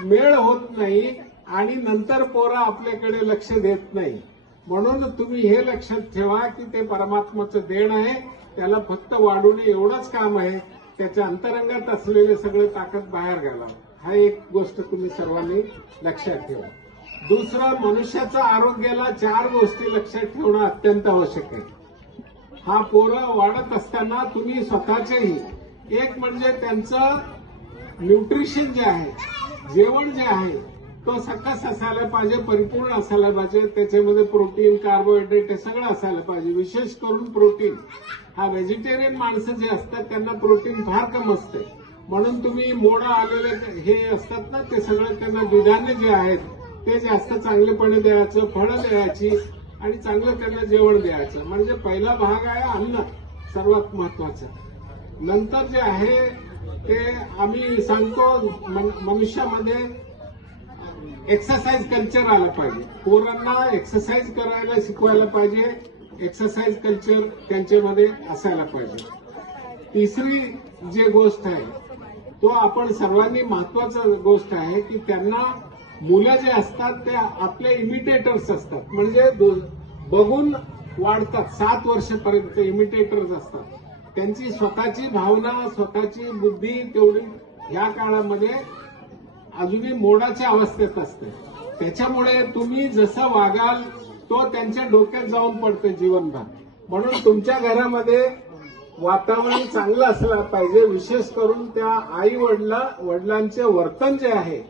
मेळ होत नाही आणि नंतर पोरं आपल्याकडे लक्ष देत नाही. म्हणून तुम्ही हे लक्षात ठेवा की ते परमात्म्याचं देण आहे, त्याला फक्त वाढवणे एवढंच काम आहे. त्याच्या अंतरंगात असलेले सगळे ताकद बाहेर घालावं, हा एक गोष्ट तुम्ही सर्वांनी लक्षात ठेवा. दुसरं, मनुष्याच्या आरोग्याला 4 गोष्टी लक्षात ठेवणं अत्यंत आवश्यक आहे. हा पोरं वाढत असताना तुम्ही स्वतःचेही, एक म्हणजे त्यांचं न्यूट्रिशन जे आहे, जेवण जे आहे तो सकस असायला पाहिजे, परिपूर्ण असायला पाहिजे. त्याच्यामध्ये प्रोटीन, कार्बोहायड्रेट हे सगळं असायला पाहिजे. विशेष करून प्रोटीन. हा व्हेजिटेरियन माणसं जे असतात त्यांना प्रोटीन फार कम असते. म्हणून तुम्ही मोडा आलेले हे असतात ना, ते सगळे त्यांना दुधाने जे आहेत ते जास्त चांगलेपणे द्यायचं, फळं द्यायची आणि चांगलं त्यांना जेवण द्यायचं. म्हणजे पहिला भाग आहे अन्न, सर्वात महत्वाचं. नंतर जे आहे ते आम्ही सांगतो मनुष्यामध्ये एक्सरसाइज कल्चर आलं पाहिजे. पोरांना एक्सरसाइज करायला शिकवायला पाहिजे. एक्सरसाइज कल्चर त्यांच्यामध्ये असायला पाहिजे. तिसरी जी गोष्ट आहे तो आपण सर्वांनी महत्वाचा गोष्ट आहे की त्यांना मुलं जे असतात ते आपले इमिटेटर्स असतात. म्हणजे बघून वाढतात. 7 वर्षापर्यंत इमिटेटर्स असतात. त्यांची स्वतःची भावना, स्वतःची बुद्धी तेवढी ह्या काळामध्ये अजूनही मोडाच्या अवस्थेत असते. त्याच्यामुळे तुम्ही जसं वागाल तो त्यांच्या डोक्यात जाऊन पडते जीवनभर. म्हणून तुमच्या घरामध्ये वातावरण चांगलं असलं पाहिजे. विशेष करून त्या आई वडिलांचे वर्तन जे आहे